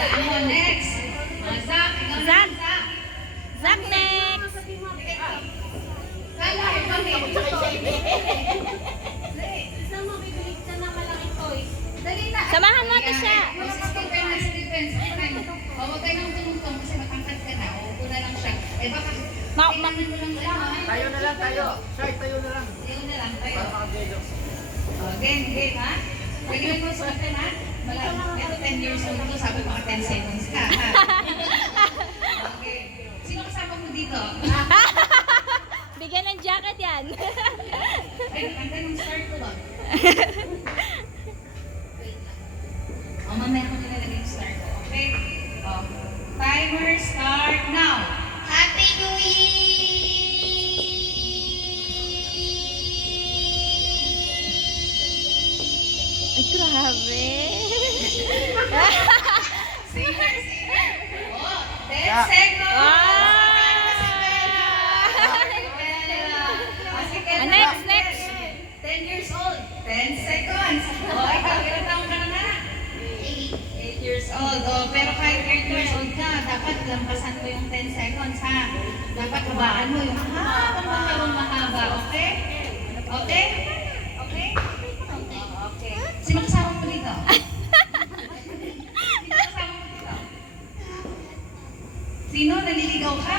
Tandaan mo, next. Zach, ikaw na. Zach. Zach. Zach next. Kala, ikaw din. Dali na. Samahan mo ito siya. Stephen. Huwag kayo nang tumutong kasi matangkad ka na. Uupo na lang siya. Eh baka, kailangan mo lang lang. Tayo na lang, tayo. Shai, tayo na lang. Tayo na lang, tayo. Para makagelo. Game, ha? Pwede mo suotin, ha? Ito 10 years old ko, sabi mga 10 seconds ka, ha? Okay. Sino kasama mo dito? Bigyan ng jacket yan. Ay, ang ganong start ko lang. O, mamaya ko nilalagay yung start ko, okay? O, timer start now. Happy New Year! Ay, grabe. Singer. Oh, 10 seconds. Next. 10 years old. 10 seconds. Oh, ikaw, ilang taon ka na nga? 8 years old. Oh, pero kahit 8 years old ka, dapat lampasan mo yung 10 seconds, ha? Dapat habaan mo yung mahaba, okay? Okay? Okay? Okay. Sino kasama mo dito? Sino kasama mo dito? Sino? Naliligaw ka?